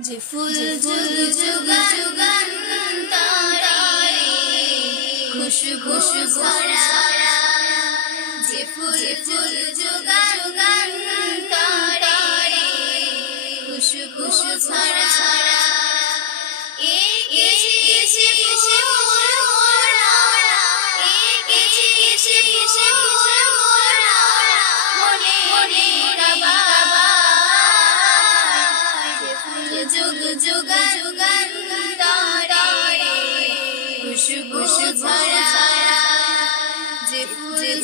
যে ফুল যুগ যুগ যুগান্তরে খুশু খুশু ভরা যে ফুল ফুল যুগ যুগান্তরে খুশু খুশু ভরা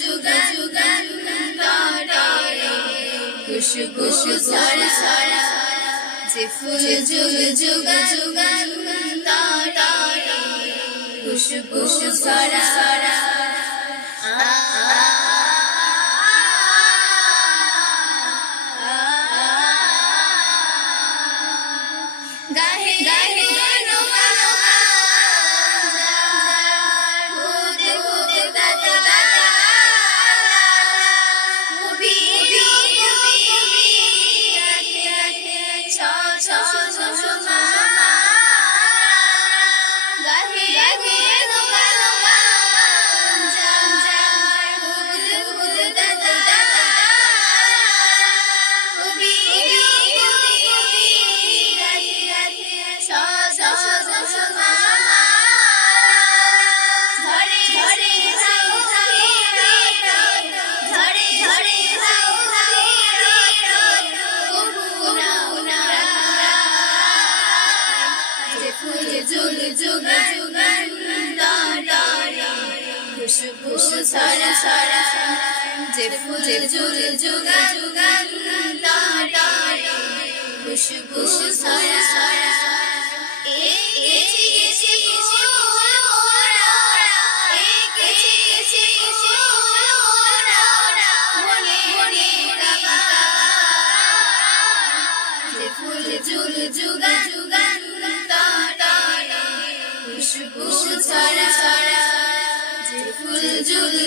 যুগ যুগান্তরে খুশু খুশু সরা সরা যে ফুল যুগ যুগ যুগান্তরে খুশু খুশু সরা সরা আ খুশবু ছড়া ছড়া যে ফুল যুগ যুগা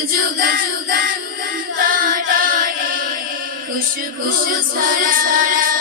যুগ যুগান্তরে খুশু খুশু সরা